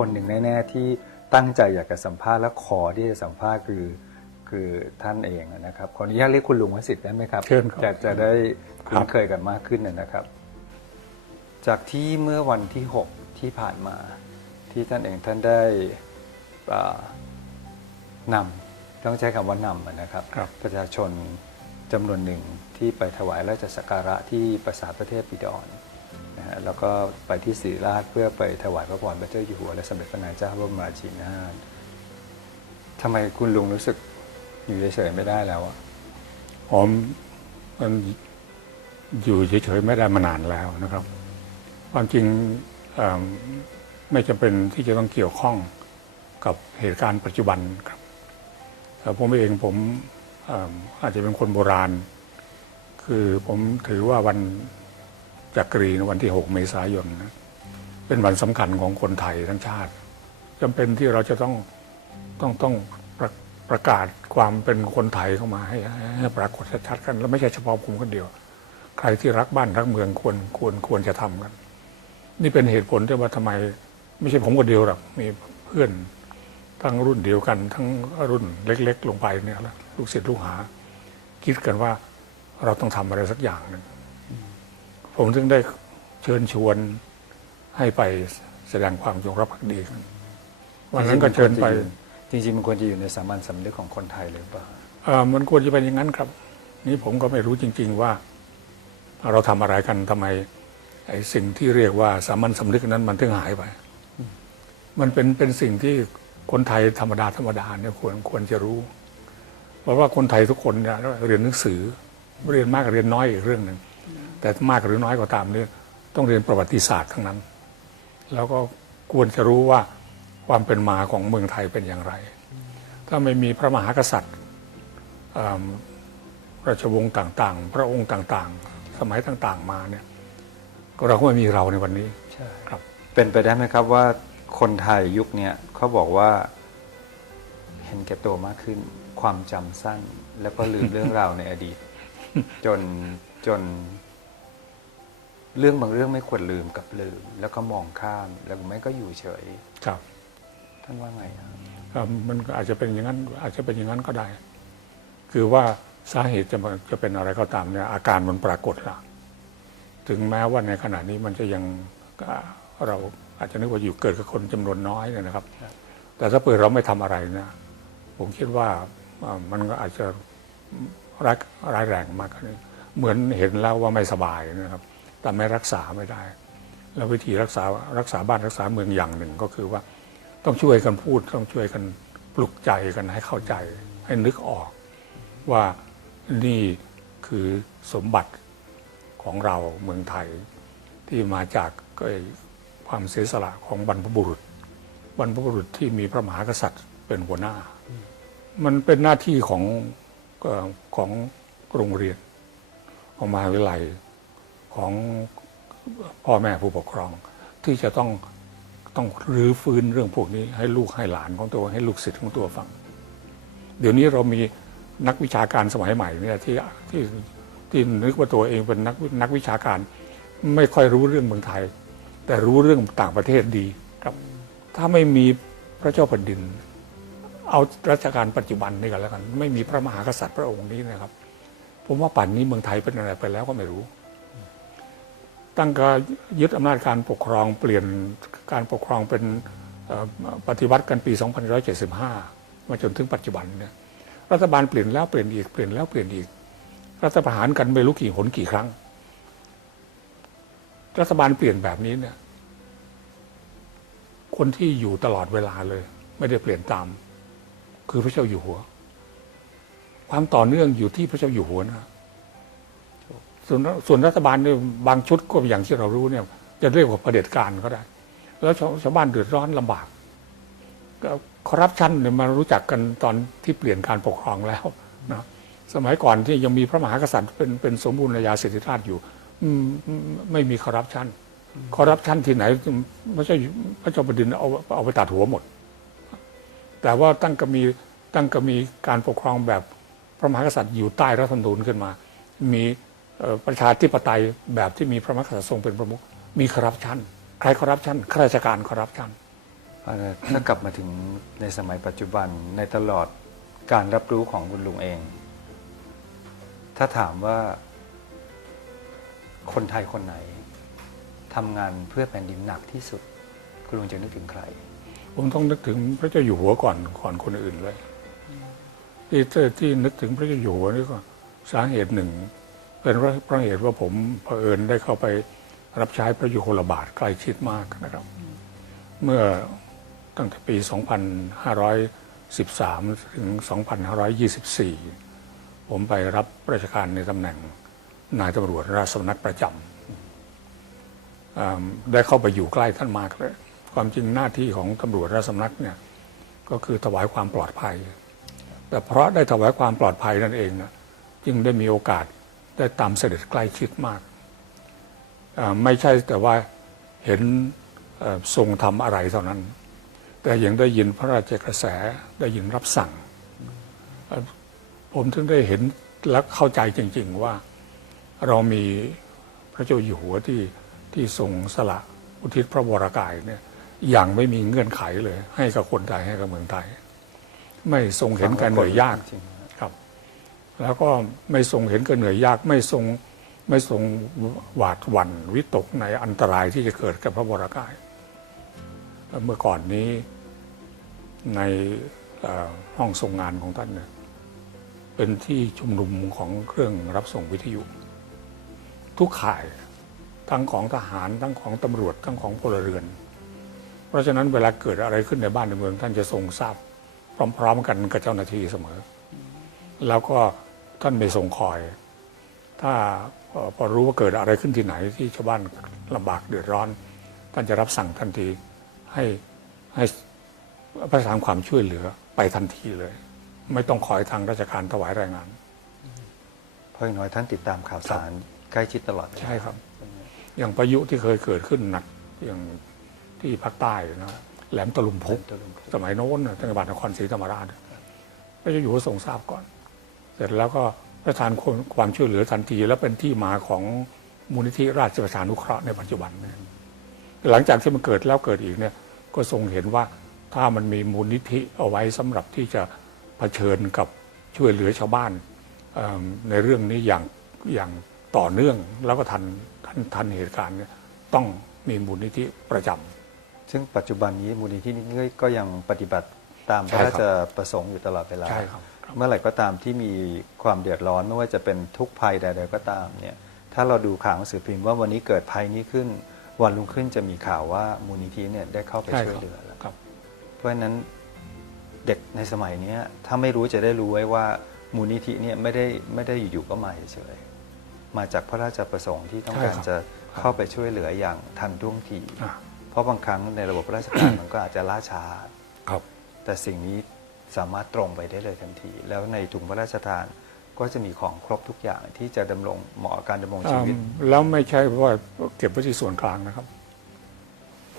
คนหนึ่งแน่ๆที่ตั้งใจอยากจะสัมภาษณ์และขอที่จะสัมภาษณ์คือคือท่านเองนะครับขออนุญาตเรียกคุณลุงวสิทธิ์ได้ไหมครับเชิญครับจะจะได้คุ้ครันบเคยกันมากขึ้นนะครับ จากที่เมื่อวันที่ 6 ที่ผ่านมาที่ท่านเองท่านได้อ่านำต้องใช้คำว่านำอะนะครับครับประชาชนจำนวนหนึ่งที่ไปถวายราชสักการะที่ปราสาทพระเทพบิดรนะฮะแล้วก็ไปที่ศรีราชเพื่อไปถวายพระพรพระเจ้าอยู่หัวและสมเด็จพระนางเจ้าพระบรมราชินีนาถทำไมคุณลุงรู้สึกอยู่เฉยๆไม่ได้แล้วอะผมมันอยู่เฉยๆไม่ได้มานานแล้วนะครับ ความจริงไม่จำเป็นที่จะต้องเกี่ยวข้องกับเหตุการณ์ปัจจุบันครับแต่ผมเองผมอาจจะเป็นคนโบราณ คือผมถือว่าวัน จักรีนวันที่ 6 เมษายนนะเป็นวันสำคัญของคนไทยทั้งชาติจำเป็นที่เราจะต้องต้องต้องประประกาศความเป็นคนไทยเข้ามาให้ให้ปรากฏชัดๆกัน แล้วไม่ใช่เฉพาะผมคนเดียว ใครที่รักบ้านรักเมืองควรควรควรจะทำกัน นี่เป็นเหตุผลที่ว่าทำไม ไม่ใช่ผมคนเดียวหรอกมีเพื่อนทั้งรุ่นเดียวกัน ทั้งรุ่นเล็ก ๆ ลงไปเนี่ยลลูกศิษย์ลูกหา คิดกันว่าเราต้องทำอะไรสักอย่างหนึ่ง ผมถึงได้เชิญชวนให้ไปแสดงความจงรักภักดีกันวันนั้นก็เชิญไป จริงๆมันควรจะอยู่ในสามัญสำนึกของคนไทยหรือเปล่าเอ่อมันควรจะเป็นอย่างนั้นครับ นี่ผมก็ไม่รู้จริง ๆว่า เราทำอะไรกันทำไมไอ้สิ่งที่เรียกว่าสามัญสำนึกนั้นมันถึงหายไป มันเป็นเป็นสิ่งที่คนไทยธรรมดาธรรมดาเนี่ยควรควรจะรู้ เพราะว่าคนไทยทุกคนเนี่ยเรียนหนังสือเรียนมากกับเรียนน้อยอีกเรื่องหนึ่ง แต่มากหรือน้อยก็ตามเนี่ยต้องเรียนประวัติศาสตร์ทั้งนั้น แล้วก็ควรจะรู้ว่าความเป็นมาของเมืองไทยเป็นอย่างไร ถ้าไม่มีพระมหากษัตริย์อ่าราชวงศ์ต่างๆ พระองค์ต่างๆ สมัยต่างๆ มาเนี่ยก็เราก็ไม่มีเราในวันนี้ใช่ครับ เป็นไปได้ไหมครับว่าคนไทยยุคเนี้ยเขาบอกว่าเห็นแก่ตัวมากขึ้น ความจำสั้น แล้วก็ลืมเรื่องราวในอดีต จนจน เรื่องบางเรื่องไม่ควรลืมกับลืม แล้วก็มองข้ามแล้วไม่ก็อยู่เฉย ครับ ท่านว่าไงครับอ่ามันก็อาจจะเป็นอย่างนั้น อาจจะเป็นอย่างนั้นก็ได้ คือว่าสาเหตุจะมาจะเป็นอะไรก็ตามเนี่ยอาการมันปรากฏละถึงแม้ว่าในขณะนี้มันจะยังอ่าเราอาจจะนึกว่าอยู่เกิดกับคนจำนวนน้อยเนี่ยนะครับ แต่ถ้าเปิดเราไม่ทำอะไรนะผมคิดว่าอ่ามันก็อาจจะร้ายร้ายแรงมากกว่านี้เหมือนเห็นแล้วว่าไม่สบายนะครับ แต่ไม่รักษาไม่ได้ แล้ววิธีรักษารักษาบ้านรักษาเมืองอย่างหนึ่งก็คือว่าต้องช่วยกันพูดต้องช่วยกันปลุกใจกันให้เข้าใจ ให้นึกออกว่านี่คือสมบัติของเราเมืองไทยที่มาจากไอความเสียสละของบรรพบุรุษ บรรพบุรุษที่มีพระมหากษัตริย์เป็นหัวหน้า มันเป็นหน้าที่ของของโรงเรียนของมหาวิทยาลัย ของพ่อแม่ผู้ปกครอง ที่จะต้องต้องรื้อฟื้นเรื่องพวกนี้ให้ลูกให้หลานของตัวให้ลูกศิษย์ของตัวฟัง เดี๋ยวนี้เรามีนักวิชาการสมัยใหม่เนี่ยที่ที่ที่นึกว่าตัวเองเป็นนักนักวิชาการ ไม่ค่อยรู้เรื่องเมืองไทย แต่รู้เรื่องต่างประเทศดีครับ ถ้าไม่มีพระเจ้าแผ่นดิน เอารัชกาลปัจจุบันนี่กันแล้วกัน ไม่มีพระมหากษัตริย์พระองค์นี้นะครับ ผมว่าป่านนี้เมืองไทยเป็นอะไรไปแล้วก็ไม่รู้ ตั้งการยึดอำนาจการปกครองเปลี่ยนการปกครองเป็นปฏิวัติกันปี 2575 มาจนถึงปัจจุบันเนี่ยรัฐบาลเปลี่ยนแล้วเปลี่ยนอีกเปลี่ยนแล้วเปลี่ยนอีก รัฐประหารกันไม่รู้กี่หนกี่ครั้ง รัฐบาลเปลี่ยนแบบนี้เนี่ยคนที่อยู่ตลอดเวลาเลย ไม่ได้เปลี่ยนตาม คือพระเจ้าอยู่หัว ความต่อเนื่องอยู่ที่พระเจ้าอยู่หัวนะ ส่วนส่วนรัฐบาลเนี่ยบางชุดก็อย่างที่เรารู้เนี่ย จะเรียกว่าประเผด็จการก็ได้ แล้วชาวชาวบ้านเดือดร้อนลำบากคอร์รัปชันเนี่ยมารู้จักกันตอนที่เปลี่ยนการปกครองแล้วนะสมัยก่อนที่ยังมีพระมหากษัตริย์เป็นเป็นสมบูรณาญาสิทธิราชอยู่ไม่มีคอร์รัปชันคอร์รัปชันที่ไหนพระเจ้าพระเจ้าแผ่นดินเอาเอาไปตัดหัวหมด แต่ว่าตั้งก็มีตั้งก็มีการปกครองแบบพระมหากษัตริย์อยู่ใต้รัฐธรรมนูญขึ้นมา มี ประชาธิปไตยแบบที่มีพระมหากษัตริย์ทรงเป็นประมุขมีคอร์รัปชันใครคอร์รัปชันข้าราชการคอร์รัปชันเอ่อถ้ากลับมาถึงในสมัยปัจจุบันในตลอดการรับรู้ของคุณลุงเอง ถ้าถามว่าคนไทยคนไหนทำงานเพื่อแผ่นดินหนักที่สุด คุณลุงจะนึกถึงใคร ผมต้องนึกถึงพระเจ้าอยู่หัวก่อนก่อนคนอื่นเลยที่ที่ที่นึกถึงพระเจ้าอยู่หัวนี่ก็สาเหตุหนึ่ง เป็นเพราะเพราะเหตุว่าผมเผอิญได้เข้าไปรับใช้พระยุคลบาทใกล้ชิดมากนะครับ เมื่อตั้งแต่ปี 2513 ถึง 2524 ผมไปรับราชการในตำแหน่งนายตำรวจราชสำนักประจำอ่าได้เข้าไปอยู่ใกล้ท่านมากเลย ความจริงหน้าที่ของตำรวจราชสำนักเนี่ยก็คือถวายความปลอดภัย แต่เพราะได้ถวายความปลอดภัยนั่นเองนะจึงได้มีโอกาส ได้ตามเสด็จใกล้ชิดมาก ไม่ใช่แต่ว่าเห็นทรงทำอะไรเท่านั้น แต่ยังได้ยินพระราชกระแสได้ยินรับสั่ง ผมถึงได้เห็นและเข้าใจจริง ๆว่าเรามีพระเจ้าอยู่หัวที่ที่ทรงสละอุทิศพระวรากายเนี่ยอย่างไม่มีเงื่อนไขเลย ให้กับคนไทยให้กับเมืองไทย ไม่ทรงเห็นการเหนื่อยยากจริงๆนะครับ ครับ แล้วก็ไม่ทรงเห็นกันเหนื่อยยากไม่ทรงไม่ทรงหวาดหวั่นวิตกในอันตรายที่จะเกิดกับพระวรากาย เมื่อก่อนนี้ในห้องทรงงานของท่านเนี่ยเป็นที่ชุมนุมของเครื่องรับส่งวิทยุ ทุกข่ายทั้งของทหารทั้งของตำรวจทั้งของพลเรือน เพราะฉะนั้นเวลาเกิดอะไรขึ้นในบ้านในเมืองท่านจะทรงทราบพร้อม ๆ กันกับเจ้าหน้าที่เสมอ แล้วก็ ท่านไม่ทรงคอย ถ้าเอ่อพอรู้ว่าเกิดอะไรขึ้นที่ไหนที่ชาวบ้านลำบากเดือดร้อน ท่านจะรับสั่งทันทีให้ให้ประสานความช่วยเหลือไปทันทีเลย ไม่ต้องคอยทางราชการถวายรายงาน เพราะอย่างน้อยท่านติดตามข่าวสารใกล้ชิดตลอดเวลาใช่ครับ อย่างพายุที่เคยเกิดขึ้นหนักอย่างที่ภาคใต้นะแหลมตะลุมพุกตะลุมพุกสมัยโน้นน่ะจังหวัดนครศรีธรรมราชพระเจ้าอยู่หัวทรงทราบก่อนเสร็จแล้วก็ประทานความช่วยเหลือทันที และเป็นที่มาของมูลนิธิราชประชานุเคราะห์ในปัจจุบันเนี่ยหลังจากที่มันเกิดแล้วเกิดอีกเนี่ยก็ทรงเห็นว่าถ้ามันมีมูลนิธิเอาไว้สำหรับที่จะเผชิญกับช่วยเหลือชาวบ้านเอิ่มในเรื่องนี้อย่างอย่างต่อเนื่องแล้วก็ทันทันทันเหตุการณ์เนี่ยต้องมีมูลนิธิประจำซึ่งปัจจุบันนี้มูลนิธินี้ก็ยังปฏิบัติตามพใช่ระครับราชประสงค์อยู่ตลอดเวลาใช่ครับครับ เมื่อไหร่ก็ตามที่มีความเดือดร้อนไม่ว่าจะเป็นทุกข์ภัยใด ๆ ก็ตามเนี่ยถ้าเราดูข่าวหนังสือพิมพ์ว่าวันนี้เกิดภัยนี้ขึ้น วันรุ่งขึ้นจะมีข่าวว่ามูลนิธิเนี่ยได้เข้าไปใช่ช่วยครับเหลือแล้วครับเพราะฉะนั้นเด็กในสมัยเนี้ยถ้าไม่รู้จะได้รู้ไว้ว่ามูลนิธิเนี่ยไม่ได้ไม่ได้อยู่ๆก็มาเฉยๆมาจากพระราชประสงค์ที่ต้องการจะเข้าไปช่วยเหลืออย่างทันท่วงทีอะเพราะบางครั้งในระบบราชการมันก็อาจจะล่าช้าครับแต่สิ่งนี้ สามารถตรงไปได้เลยทันที แล้วในถุงพระราชทานก็จะมีของครบทุกอย่างที่จะดำรงเหมาะการดำรงชีวิต แล้วไม่ใช่ว่าเก็บไว้ที่ส่วนกลางนะครับ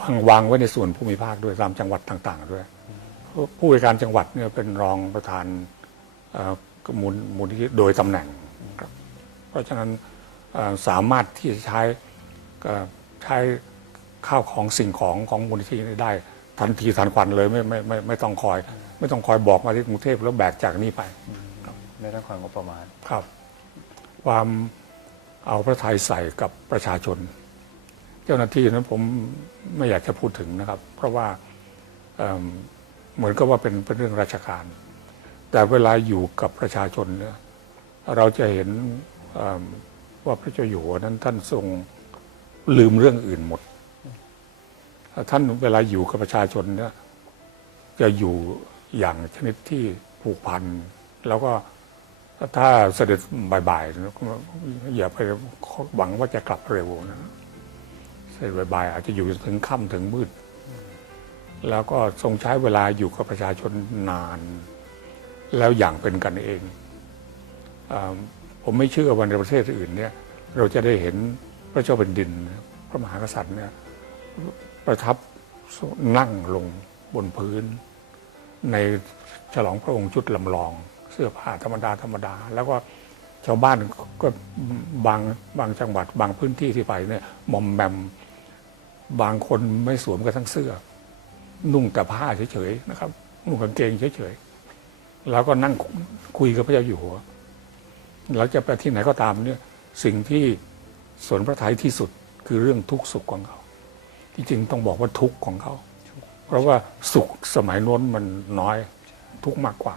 วางวางไว้ในส่วนภูมิภาคด้วยตามจังหวัดต่าง ๆ ด้วย ผู้บริการจังหวัดเนี่ยเป็นรองประธานมูลมูลนิธิโดยตำแหน่งครับเพราะฉะนั้นสามารถที่จะใช้ใช้ข้าวของสิ่งของของมูลนิธินี้ได้ทันทีทันควันเลยไม่ไม่ไม่ไม่ต้องคอย ไม่ต้องคอยบอกมาที่กรุงเทพแล้วแบกจากนี่ไป ไม่ต้องความงบประมาณ ครับ ความเอาพระทัยใส่กับประชาชน เจ้าหน้าที่นั้นผมไม่อยากจะพูดถึงนะครับ เพราะว่าเอิ่มเหมือนกับว่าเป็นเป็นเรื่องราชการ แต่เวลาอยู่กับประชาชนเนี่ยเราจะเห็นเอิ่มว่าพระเจ้าอยู่หัวนั้นท่านทรงลืมเรื่องอื่นหมด ท่านเวลาอยู่กับประชาชนเนี่ยจะอยู่ อย่างชนิดที่ผูกพัน แล้วก็ถ้าเสด็จบ่ายๆอย่าไปหวังว่าจะกลับเร็วนะเสด็จบ่ายๆอาจจะอยู่ถึงค่ำถึงมืด แล้วก็ทรงใช้เวลาอยู่กับประชาชนนาน แล้วอย่างเป็นกันเองอผมไม่เชื่อว่าในประเทศอื่นเนี่ย เราจะได้เห็นพระเจ้าแผ่นดิน พระมหากษัตริย์เนี่ยประทับนั่งลงบนพื้น ในฉลองพระองค์ชุดลำลอง เสื้อผ้าธรรมดาธรรมดา แล้วก็ชาวบ้านก็บางบางจังหวัด บางพื้นที่ที่ไปเนี่ยมอมแมมบางคนไม่สวมกระทั่งเสื้อ นุ่งแต่ผ้าเฉยๆนะครับ นุ่งกางเกงเฉยๆแล้วก็นั่งคุยกับพระเจ้าอยู่หัวเราจะไปที่ไหนก็ตามเนี่ยสิ่งที่สนพระทัยที่สุดคือเรื่องทุกข์สุขของเขา ที่จริงต้องบอกว่าทุกข์ของเขา เพราะว่าสุขสมัยน้นมันน้อยทุกมากกว่า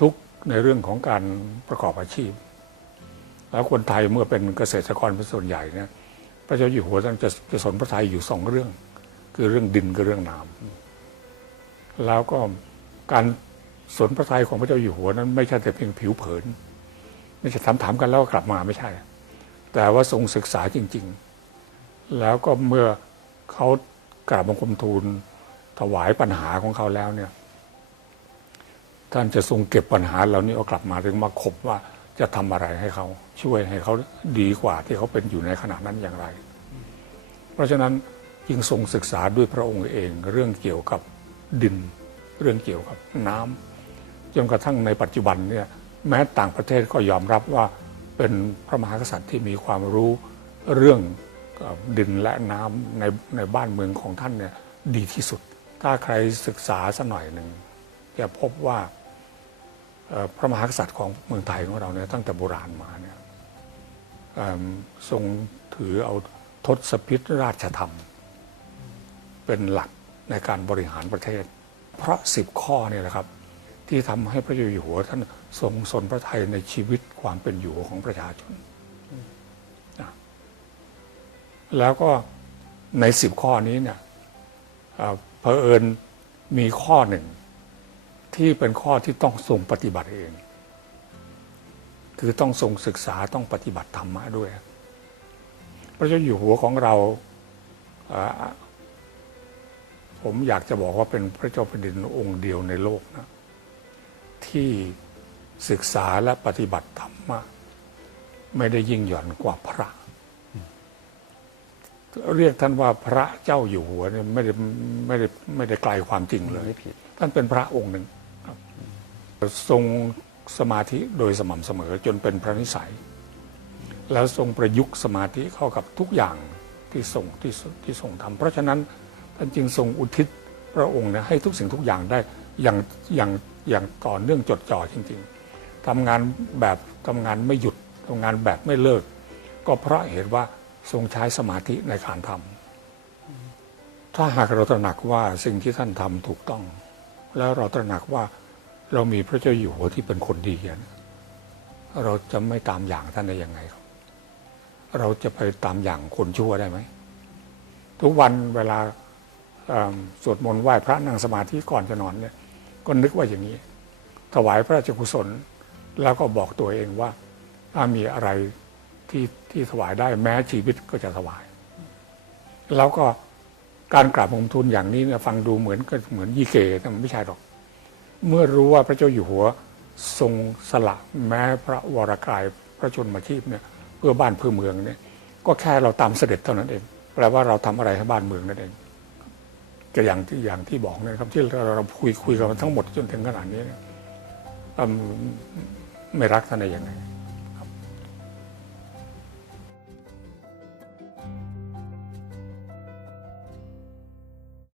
ทุกในเรื่องของการประกอบอาชีพ แล้วคนไทยเมื่อเป็นเกษตรกรเป็นส่วนใหญ่เนี่ยพระเจ้าอยู่หัวท่านจะจะสนพระทัยอยู่สองเรื่อง คือเรื่องดินกับเรื่องน้ำแล้วก็การสนพระทัยของพระเจ้าอยู่หัวนั้น ไม่ใช่แต่เพียงผิวเผิน ไม่ใช่ถามถามๆกันแล้วก็กลับมาไม่ใช่ แต่ว่าทรงศึกษาจริง ๆ แล้วก็เมื่อเขากราบบังคมทูล ถวายปัญหาของเขาแล้วเนี่ยท่านจะทรงเก็บปัญหาเหล่านี้เอากลับมาถึงมาขบว่าจะทำอะไรให้เขาช่วยให้เขาดีกว่าที่เขาเป็นอยู่ในขณะนั้นอย่างไร เพราะฉะนั้นจึงทรงศึกษาด้วยพระองค์เองเรื่องเกี่ยวกับดิน เรื่องเกี่ยวกับน้ำจนกระทั่งในปัจจุบันเนี่ยแม้ต่างประเทศก็ยอมรับว่าเป็นพระมหากษัตริย์ที่มีความรู้เรื่องดินและน้ำในในบ้านเมืองของท่านเนี่ยดีที่สุด ถ้าใครศึกษาสักหน่อยหนึ่งจะพบว่าพระมหากษัตริย์ของเมืองไทยของเราเนี่ยตั้งแต่โบราณมาเนี่ยทรงถือเอาทศพิธราชธรรม เป็นหลักในการบริหารประเทศ เพราะสิบข้อเนี่ยแหละครับ ที่ทำให้พระเจ้าอยู่หัวท่านทรงสนพระไทยในชีวิตความเป็นอยู่ของประชาชน แล้วก็ในสิบข้อนี้เนี่ย เอ่อเผอิญมีข้อหนึ่ง ที่เป็นข้อที่ต้องทรงปฏิบัติเอง คือต้องทรงศึกษาต้องปฏิบัติธรรมะด้วย พระเจ้าอยู่หัวของเรา ผมอยากจะบอกว่าเป็นพระเจ้าแผ่นดินองค์เดียวในโลกนะ ที่ศึกษาและปฏิบัติธรรมะ ไม่ได้ยิ่งหย่อนกว่าพระ เรียกท่านว่าพระเจ้าอยู่หัวเนี่ยไม่ได้ไม่ได้ไม่ได้ไกลความจริงเลยไม่ผิดท่านเป็นพระองค์หนึ่งครับทรงสมาธิโดยสม่ำเสมอจนเป็นพระนิสัย แล้วทรงประยุกต์สมาธิเข้ากับทุกอย่างที่ทรงที่ที่ทรงทำเพราะฉะนั้นท่านจึงทรงอุทิศพระองค์เนี่ยให้ทุกสิ่งทุกอย่างได้อย่างอย่างอย่างต่อเนื่องจดจ่อจริง ๆทำงานแบบทำงานไม่หยุดทำงานแบบไม่เลิก ก็เพราะเหตุว่า ทรงใช้สมาธิในการทำถ้าหากเราตระหนักว่าสิ่งที่ท่านทำถูกต้อง แล้วเราตระหนักว่าเรามีพระเจ้าอยู่หัวที่เป็นคนดีเราจะไม่ตามอย่างท่านได้ยังไงครับ เราจะไปตามอย่างคนชั่วได้ไหม ทุกวันเวลาสวดมนต์ไหว้พระนั่งสมาธิก่อนจะนอนเนี่ย ก็นึกว่าอย่างนี้ ถวายพระราชกุศล แล้วก็บอกตัวเองว่าถ้ามีอะไร ที่ที่ถวายได้แม้ชีวิตก็จะถวาย แล้วก็การกราบบังคมทูลอย่างนี้เนี่ยฟังดูเหมือนก็เหมือนยี่เกแต่มันไม่ใช่หรอก เมื่อรู้ว่าพระเจ้าอยู่หัวทรงสละแม้พระวรากายพระชนมาชีพเนี่ยเพื่อบ้านเพื่อเมืองเนี่ย ก็แค่เราตามเสด็จเท่านั้นเองแปลว่าเราทำอะไรให้บ้านเมืองนั่นเองก็อย่างที่อย่างที่บอกนะครับที่เราเราคุยคุยกันทั้งหมดจนถึงขนาดนี้เนี่ยไม่รักท่านได้ยังไง